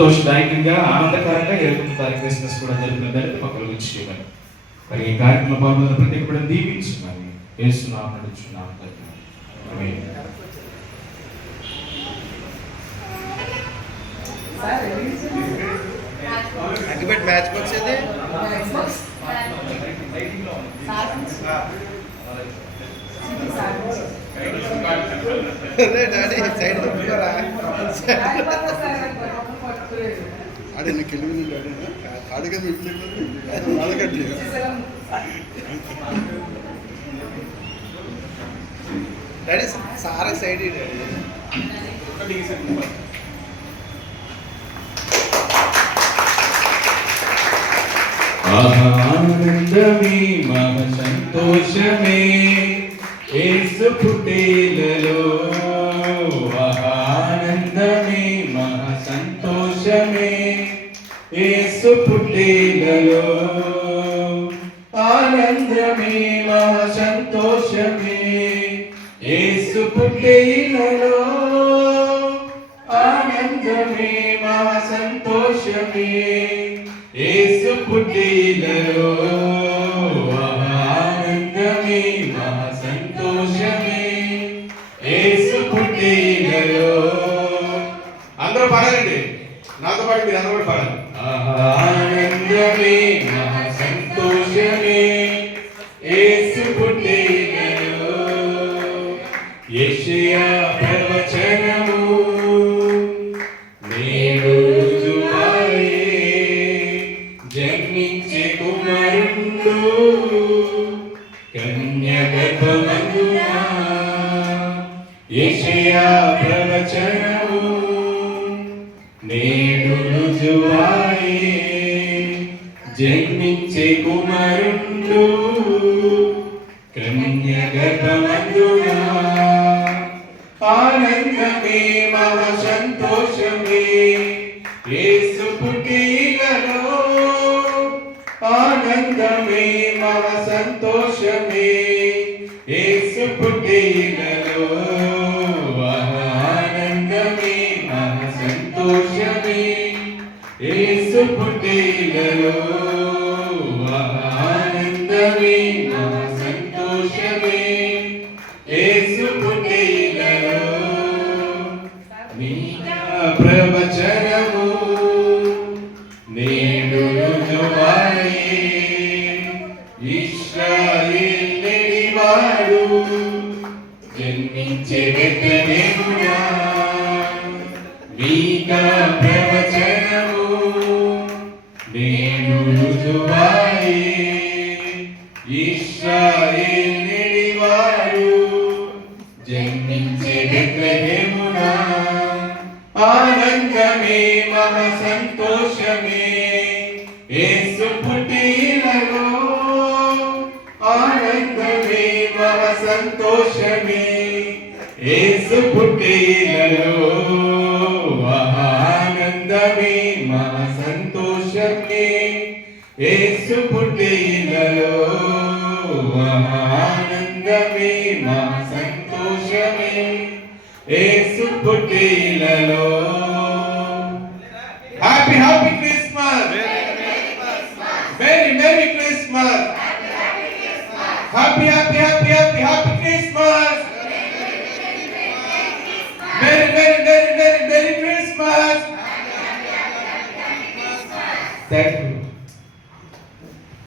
సంతోషదాయకంగా ఆనందకరంగా ఇరవై తారీఖు క్రిస్మస్ కూడా జరిపినదని ఒకరు ఉంచుకున్నారు మరి ఈ కార్యక్రమ పాల్గొన్న ప్రతి కూడా దీవించి మరి వేస్తున్నాం నడుచున్నాం అగ్గిపెట్టి మ్యాచ్ బాక్స్ డాడీ సైడ్ తప్పుకోరా ఆడే నాకు వెళ్ళి అడిగే ఇచ్చేది వాళ్ళకట్లేదు డాడీ సారా సైడ్ డాడీ. ఆనందమే మహ సంతోషమే. యేసు పుట్టేలలో యేసు పుట్టేలలో ఆనందమే మహా సంతోషమే యేసు పుట్టేలలో ఆనందమే మహ సంతోషమే యేసు పుట్టిలలో ఆనందమే మహా సంతోషమే యేసు పుట్టిలలో అందరూ పాడాలండి నాతో పాటు మీరు అందరూ పాడాలి ఆనందమే మహా సంతోషమే. యేసు పుట్టిలలో యెషయా ప్రవచనము. నేడు రుజువాయే జన్మించే కుమారుండు. కన్యగర్భమందున యెషయా ప్రవచనము జన్మించే కుమారుండు కన్యగర్భమందున ఆనందమే మహ సంతోషమే. యేసు ఆనందమే మహ సంతోషమే యేసు పుట్టిలలో ఆనందమే మహ సంతోషమే. యేసు పుట్టిలలో ఆనందమే మహ సంతోషమే. యేసు పుట్టిలలో ప్రవచనము నేడు రుజువాయే. ఇశ్రాయేలు వాడు జన్మించే వెతనేమునా మీకా ఆనందమే మహ సంతోషమే యేసు పుట్టిలలో ఆనందమే మహ సంతోషమే యేసు పుట్టిలలో యేసు పుట్టిలలో ఆనందమే మహ సంతోషమే Yesu పుట్టిలలో happy happy Christmas very merry Christmas happy happy happy happy happy Christmas very very very very very Christmas thank you